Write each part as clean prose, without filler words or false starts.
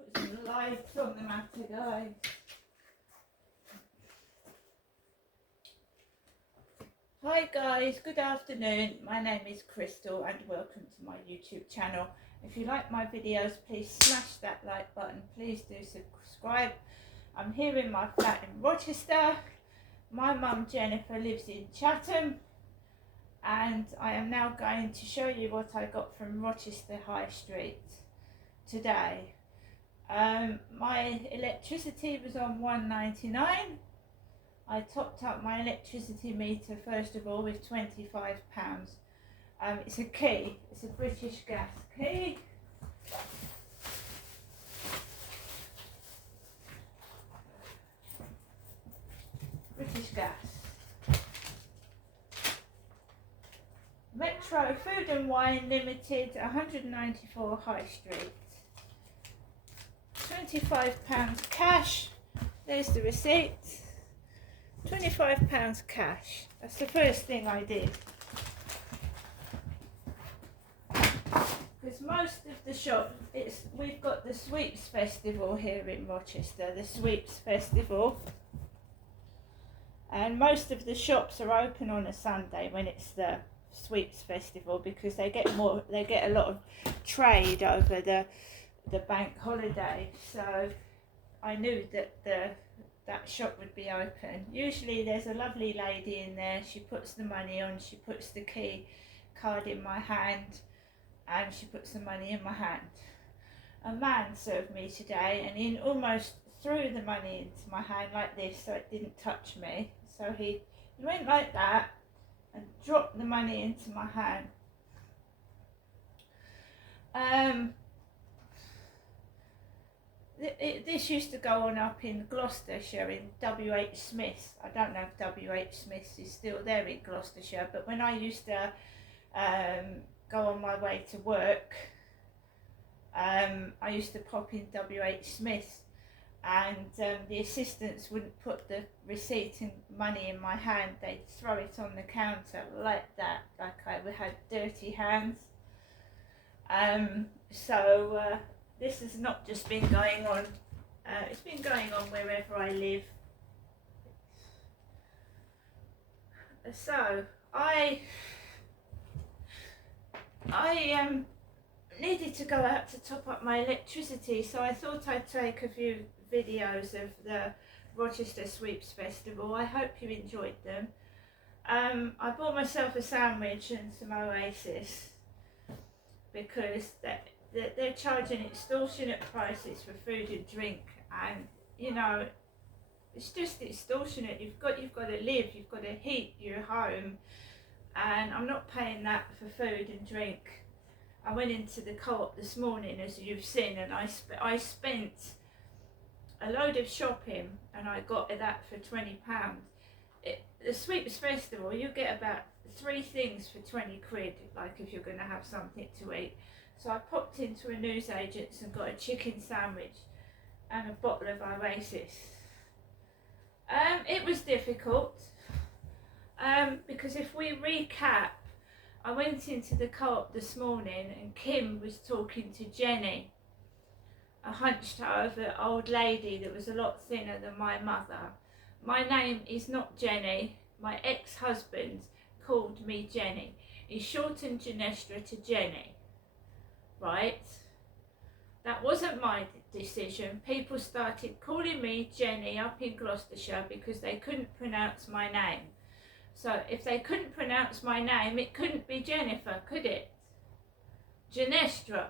Put some lights on the matter, guys. Hi guys, good afternoon. My name is Crystal and welcome to my YouTube channel. If you like my videos, please smash that like button. Please do subscribe. I'm here in my flat in Rochester. My mum Jennifer lives in Chatham, and I am now going to show you what I got from Rochester High Street today. My electricity was on £1.99. I topped up my electricity meter first of all with £25. It's a key, it's a British Gas key. British Gas. Metro Food and Wine Limited, 194 High Street. £25 cash. There's the receipt. £25 cash. That's the first thing I did. Because most of the shop, we've got the Sweeps Festival here in Rochester, the Sweeps Festival. And most of the shops are open on a Sunday when it's the Sweeps Festival, because they get a lot of trade over the bank holiday. So I knew that that shop would be open. Usually there's a lovely lady in there. She puts the money on, she puts the key card in my hand, and she puts the money in my hand. A man served me today, and he almost threw the money into my hand like this so it didn't touch me. So he went like that and dropped the money into my hand. This used to go on up in Gloucestershire in W.H. Smith's. I don't know if W.H. Smith's is still there in Gloucestershire, but when I used to go on my way to work, I used to pop in W.H. Smith's, and the assistants wouldn't put the receipt and money in my hand. They'd throw it on the counter like that, like I had dirty hands. This has not just been going on, it's been going on wherever I live. So I needed to go out to top up my electricity, so I thought I'd take a few videos of the Rochester Sweeps Festival. I hope you enjoyed them. I bought myself a sandwich and some Oasis because they're charging extortionate prices for food and drink, and you know, it's just extortionate. You've got to live, you've got to heat your home, and I'm not paying that for food and drink. I went into the Co-op this morning, as you've seen, and I spent a load of shopping, and I got that for £20. The Sweeps Festival, you get about 3 things for 20 quid, like if you're going to have something to eat. So I popped into a newsagent's and got a chicken sandwich and a bottle of Oasis. It was difficult because if we recap, I went into the Co-op this morning and Kim was talking to Jenny, a hunched over old lady that was a lot thinner than my mother. My name is not Jenny. My ex-husband called me Jenny. He shortened Genestra to Jenny. Right? That wasn't my decision. People started calling me Jenny up in Gloucestershire because they couldn't pronounce my name. So if they couldn't pronounce my name, it couldn't be Jennifer, could it? Genestra.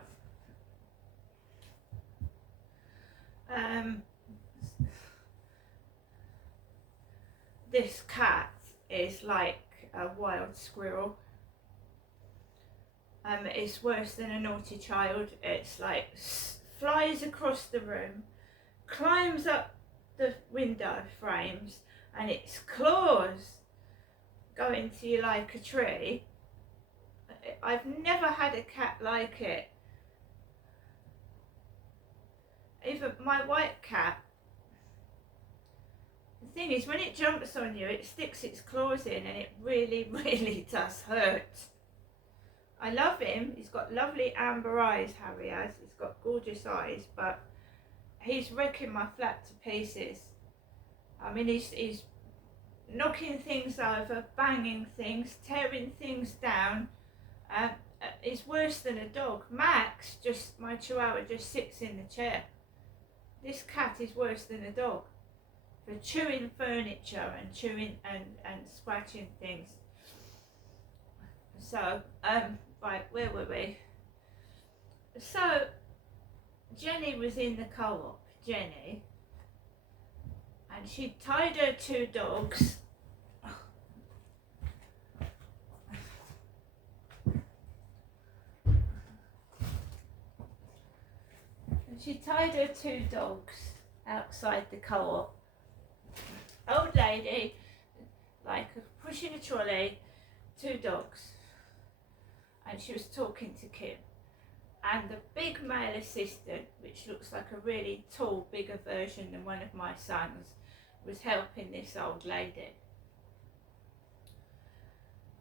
This cat is like a wild squirrel. It's worse than a naughty child. It's like flies across the room, climbs up the window frames, and its claws go into you like a tree. I've never had a cat like it. Even my white cat. The thing is, when it jumps on you, it sticks its claws in, and it really, really does hurt. I love him. He's got lovely amber eyes, Harry has. He's got gorgeous eyes, but he's wrecking my flat to pieces. I mean, he's knocking things over, banging things, tearing things down. He's worse than a dog. Max, just my chihuahua, just sits in the chair. This cat is worse than a dog for chewing furniture and chewing and scratching things. So, right, where were we? So, Jenny was in the co-op, Jenny, and she tied her 2 dogs. She tied her 2 dogs outside the co-op. Old lady, like pushing a trolley, 2 dogs. And she was talking to Kim. And the big male assistant, which looks like a really tall, bigger version than one of my sons, was helping this old lady.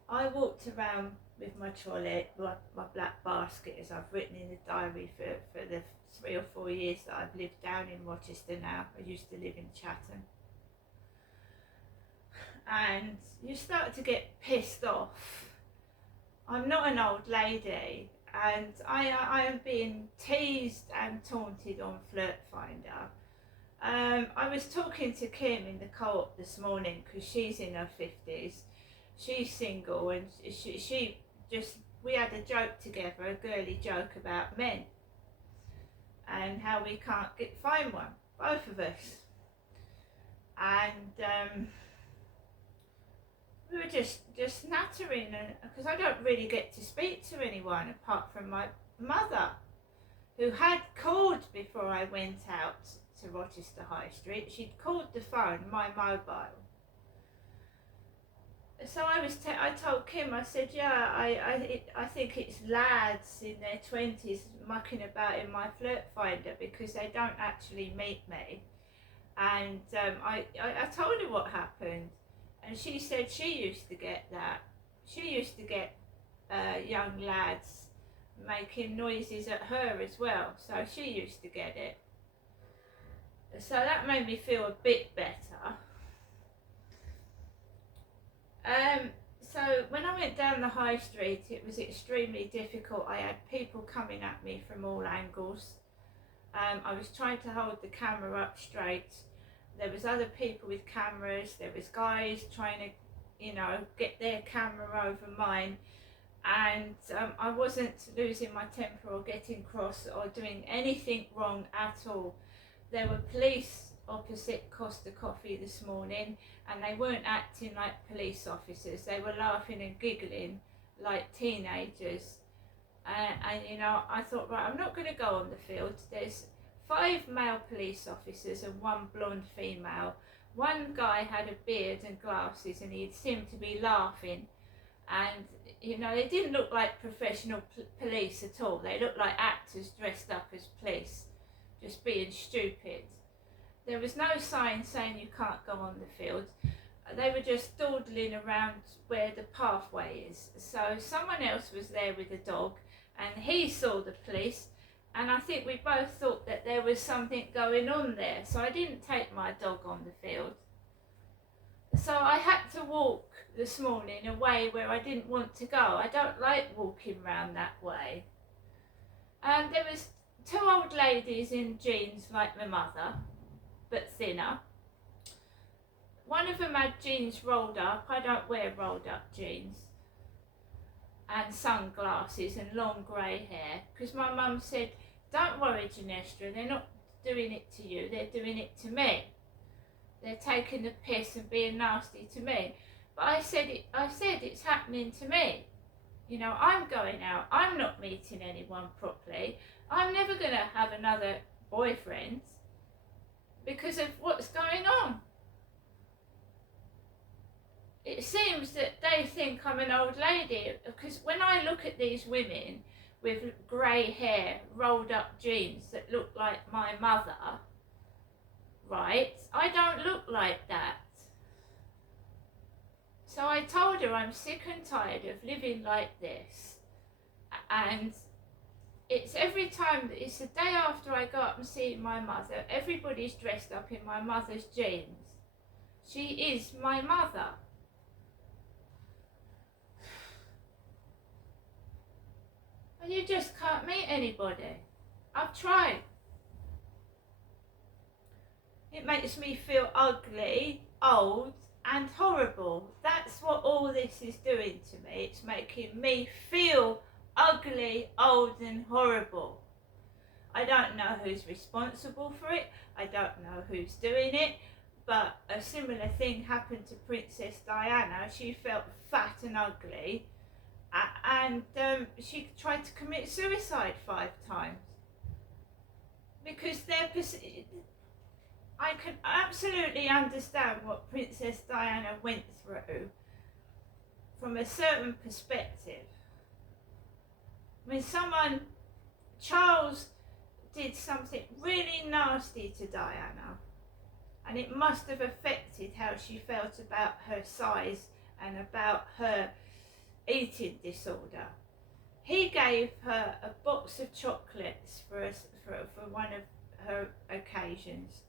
I walked around with my trolley, my black basket, as I've written in the diary for the 3 or 4 years that I've lived down in Rochester now. I used to live in Chatham. And you start to get pissed off. I'm not an old lady, and I am being teased and taunted on Flirt Finder. I was talking to Kim in the co-op this morning because she's in her 50s. She's single, and she just, we had a joke together, a girly joke about men and how we can't find one, both of us. And we were just nattering, because I don't really get to speak to anyone apart from my mother, who had called before I went out to Rochester High Street. She'd called the phone, my mobile. So I told Kim, I said, yeah, I think it's lads in their 20s mucking about in my Flirt Finder because they don't actually meet me. And I told her what happened. And she said she used to get that. She used to get young lads making noises at her as well. So she used to get it. So that made me feel a bit better. So when I went down the high street, it was extremely difficult. I had people coming at me from all angles. I was trying to hold the camera up straight. There was other people with cameras. There was guys trying to, get their camera over mine. And I wasn't losing my temper or getting cross or doing anything wrong at all. There were police opposite Costa Coffee this morning, and they weren't acting like police officers. They were laughing and giggling like teenagers. And I thought, right, I'm not going to go on the field. There's 5 male police officers and 1 blonde female. One guy had a beard and glasses, and he seemed to be laughing. And they didn't look like professional police at all. They looked like actors dressed up as police, just being stupid. There was no sign saying you can't go on the field. They were just dawdling around where the pathway is. So someone else was there with a dog, and he saw the police, and I think we both thought that there was something going on there. So I didn't take my dog on the field. So I had to walk this morning a way where I didn't want to go. I don't like walking round that way. And there was 2 old ladies in jeans like my mother, but thinner. One of them had jeans rolled up. I don't wear rolled up jeans. And sunglasses and long grey hair. Because my mum said, don't worry, Ginestra, they're not doing it to you, they're doing it to me. They're taking the piss and being nasty to me. But I said it's happening to me. I'm going out. I'm not meeting anyone properly. I'm never going to have another boyfriend because of what's going on. It seems that they think I'm an old lady, because when I look at these women with grey hair, rolled up jeans that look like my mother, right, I don't look like that. So I told her I'm sick and tired of living like this, and it's every time, it's the day after I go up and see my mother, everybody's dressed up in my mother's jeans. She is my mother. And you just can't meet anybody. I've tried. It makes me feel ugly, old and horrible. That's what all this is doing to me. It's making me feel ugly, old and horrible. I don't know who's responsible for it. I don't know who's doing it. But a similar thing happened to Princess Diana. She felt fat and ugly. And she tried to commit suicide 5 times. Because I can absolutely understand what Princess Diana went through from a certain perspective. When Charles did something really nasty to Diana, and it must have affected how she felt about her size and about her eating disorder. He gave her a box of chocolates for one of her occasions.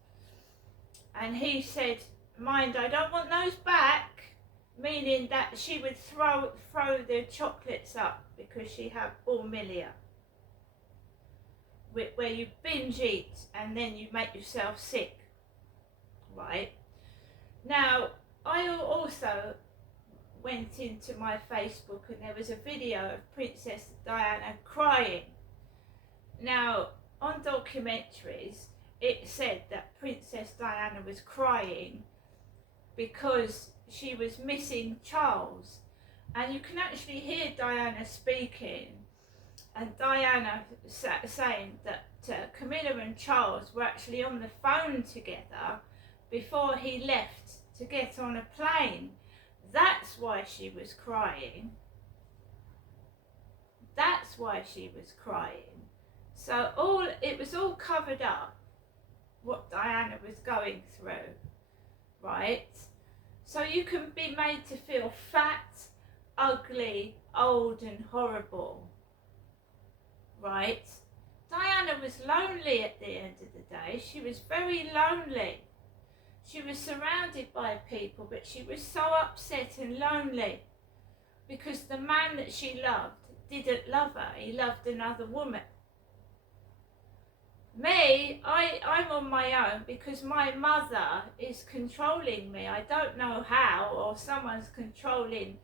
And he said, mind, I don't want those back, meaning that she would throw the chocolates up because she had bulimia, where you binge eat and then you make yourself sick, right? Now, I also went into my Facebook and there was a video of Princess Diana crying. Now, on documentaries, it said that Princess Diana was crying because she was missing Charles. And you can actually hear Diana speaking, and Diana saying that Camilla and Charles were actually on the phone together before he left to get on a plane. That's why she was crying. That's why she was crying. So it was all covered up, what Diana was going through, right? So you can be made to feel fat, ugly, old and horrible, right? Diana was lonely at the end of the day. She was very lonely. She was surrounded by people, but she was so upset and lonely because the man that she loved didn't love her. He loved another woman. Me, I'm on my own because my mother is controlling me. I don't know how, or someone's controlling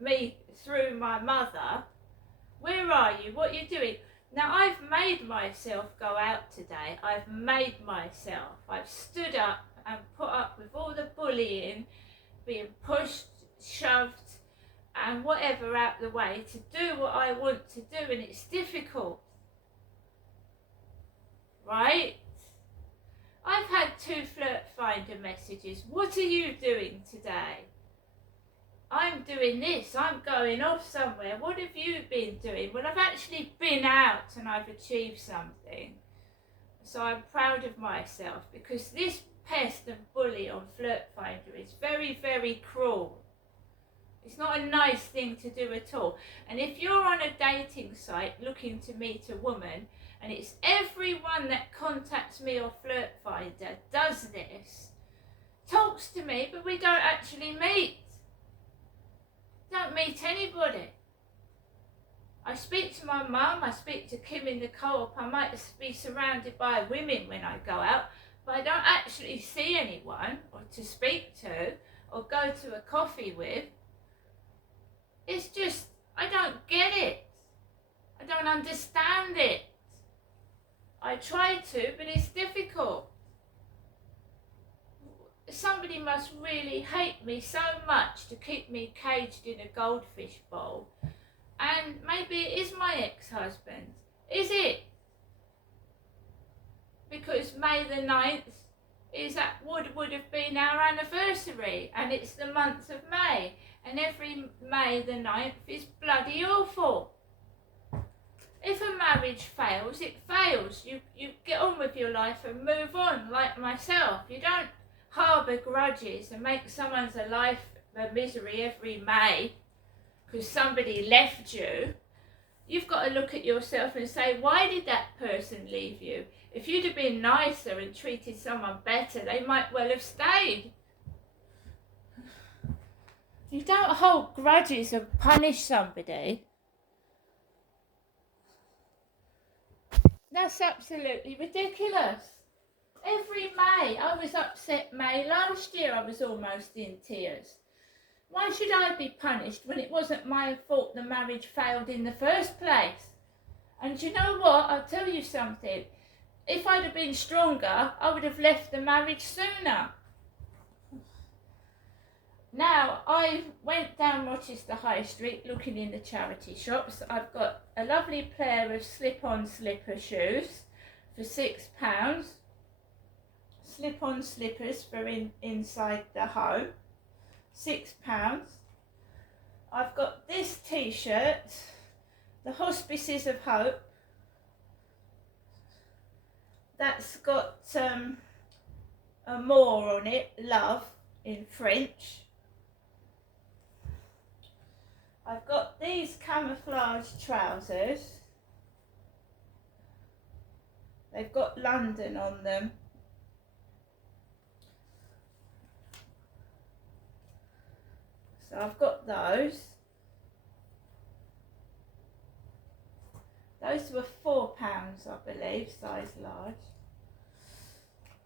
me through my mother. Where are you? What are you doing? Now, I've made myself go out today. I've stood up and put up with all the bullying, being pushed, shoved and whatever out the way to do what I want to do, and it's difficult, right? I've had 2 flirt finder messages. What are you doing today? I'm doing this, I'm going off somewhere. What have you been doing? Well, I've actually been out and I've achieved something. So I'm proud of myself, because this pest and bully on Flirt Finder is very, very cruel. It's not a nice thing to do at all. And if you're on a dating site looking to meet a woman, and it's everyone that contacts me or Flirt Finder does this, talks to me, but we don't actually meet. Don't meet anybody. I speak to my mum, I speak to Kim in the co-op, I might be surrounded by women when I go out, but I don't actually see anyone or to speak to or go to a coffee with. It's just, I don't get it. I don't understand it. I try to, but it's difficult. Somebody must really hate me so much to keep me caged in a goldfish bowl. And maybe it is my ex-husband. Is it? Because May the 9th would have been our anniversary, and it's the month of May, and every May the 9th is bloody awful. If a marriage fails, it fails. You get on with your life and move on, like myself. You don't harbour grudges and make someone's life a misery every May because somebody left you. You've got to look at yourself and say, why did that person leave you? If you'd have been nicer and treated someone better, they might well have stayed. You don't hold grudges and punish somebody. That's absolutely ridiculous. Every May, I was upset May last year, I was almost in tears. Why should I be punished when it wasn't my fault the marriage failed in the first place? And you know what, I'll tell you something. If I'd have been stronger, I would have left the marriage sooner. Now, I went down Rochester High Street looking in the charity shops. I've got a lovely pair of slip-on slipper shoes for £6. Slip-on slippers for inside the home, £6. I've got this t-shirt, the Hospices of Hope. That's got a more on it, love, in French. I've got these camouflage trousers. They've got London on them. So I've got those. Those were £4, I believe, size large.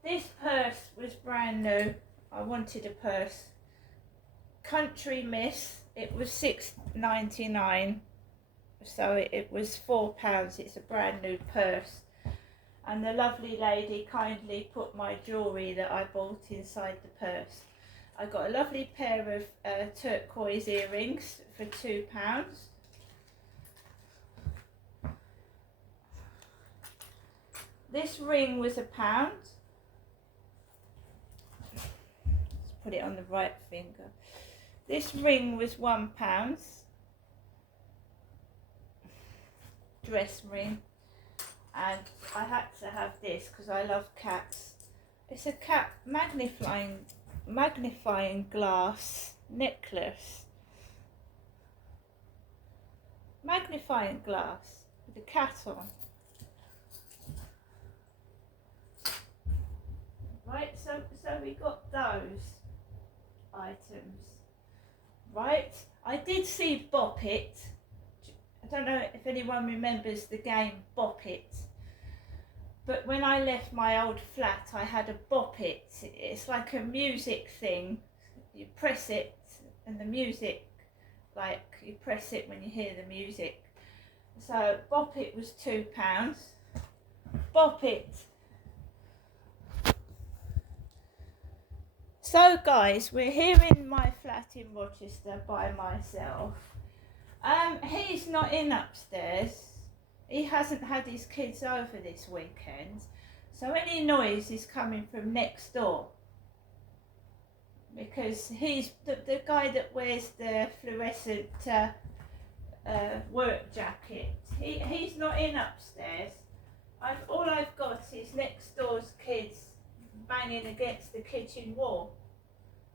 This purse was brand new. I wanted a purse. Country Miss. It was £6.99, so it was £4. It's a brand new purse. And the lovely lady kindly put my jewellery that I bought inside the purse. I got a lovely pair of turquoise earrings for £2. This ring was £1. Let's put it on the right finger. This ring was £1, dress ring, and I had to have this because I love cats. It's a cat magnifying glass necklace. Magnifying glass with a cat on. Right, so we got those items. Right, I did see Bop It. I don't know if anyone remembers the game Bop It, but when I left my old flat I had a Bop It. It's like a music thing. You press it and the music, like you press it when you hear the music. So Bop It was £2. Bop It. So guys, we're here in my flat in Rochester by myself. He's not in upstairs. He hasn't had his kids over this weekend. So any noise is coming from next door. Because he's the guy that wears the fluorescent work jacket. He's not in upstairs. All I've got is next door's kids banging against the kitchen wall,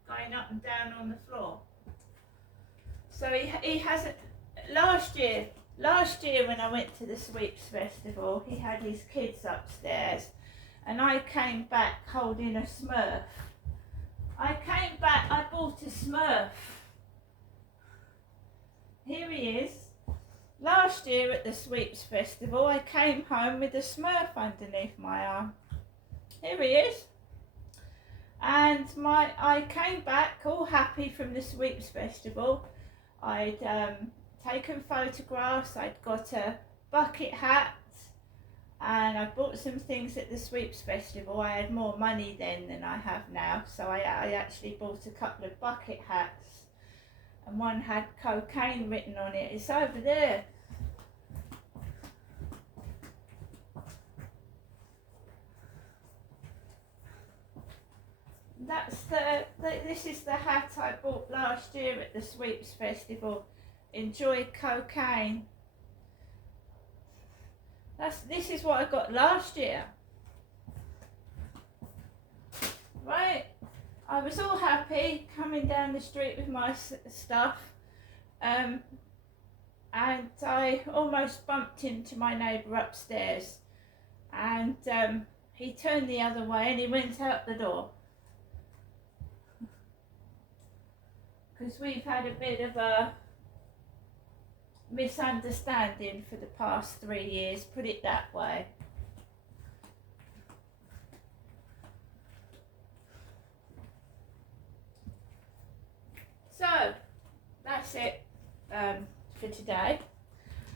going up and down on the floor. So he hasn't. Last year when I went to the Sweeps Festival, he had his kids upstairs, and I came back holding a Smurf. I bought a Smurf. Here he is. Last year at the Sweeps Festival, I came home with a Smurf underneath my arm. Here he is. And I came back all happy from the Sweeps Festival. I'd taken photographs, I'd got a bucket hat, and I bought some things at the Sweeps Festival. I had more money then than I have now, so I actually bought a couple of bucket hats, and one had cocaine written on it. It's over there. This is the hat I bought last year at the Sweeps Festival. Enjoy cocaine. This is what I got last year. Right, I was all happy coming down the street with my stuff. and I almost bumped into my neighbour upstairs, and he turned the other way and he went out the door. Because we've had a bit of a misunderstanding for the past 3 years, put it that way. So, that's it for today.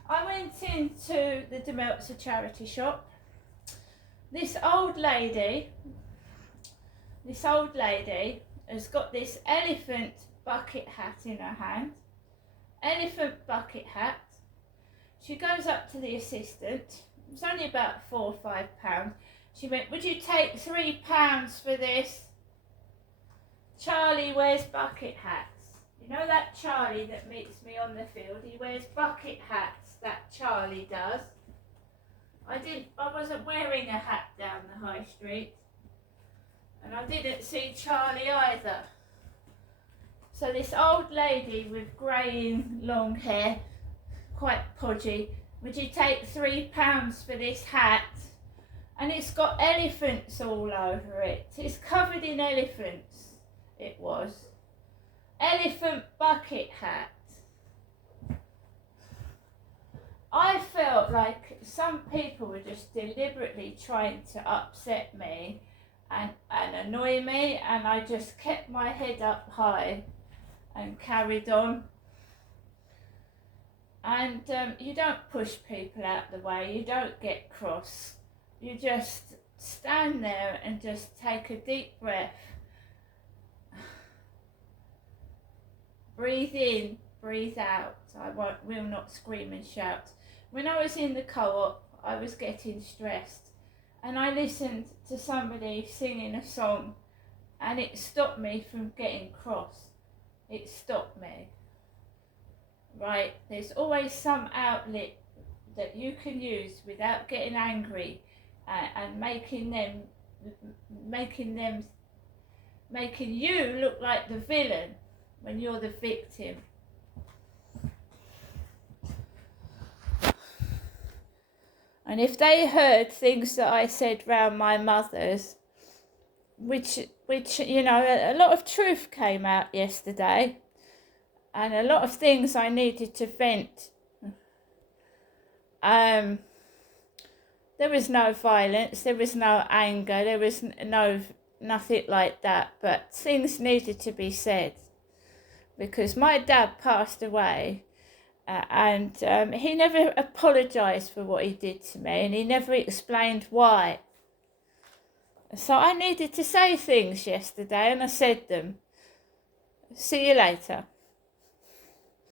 I went into the De Meltzer charity shop. This old lady has got this elephant bucket hat in her hand. Elephant bucket hat. She goes up to the assistant. It was only about £4 or £5. She went, "Would you take £3 for this? Charlie wears bucket hats. You know that Charlie that meets me on the field? He wears bucket hats, that Charlie does." I wasn't wearing a hat down the high street. And I didn't see Charlie either. So this old lady with greying long hair, quite podgy, "Would you take £3 for this hat?" And it's got elephants all over it. It's covered in elephants, it was. Elephant bucket hat. I felt like some people were just deliberately trying to upset me and annoy me, and I just kept my head up high and carried on. And you don't push people out the way, you don't get cross. You just stand there and just take a deep breath. Breathe in, breathe out. I will not scream and shout. When I was in the co-op, I was getting stressed, and I listened to somebody singing a song, and it stopped me from getting cross. It stopped me. Right, there's always some outlet that you can use without getting angry and making you look like the villain when you're the victim. And if they heard things that I said round my mother's, which you know, a lot of truth came out yesterday, and a lot of things I needed to vent. There was no violence, there was no anger, there was nothing like that, but things needed to be said. Because my dad passed away, and he never apologised for what he did to me, and he never explained why. So I needed to say things yesterday, and I said them. See you later.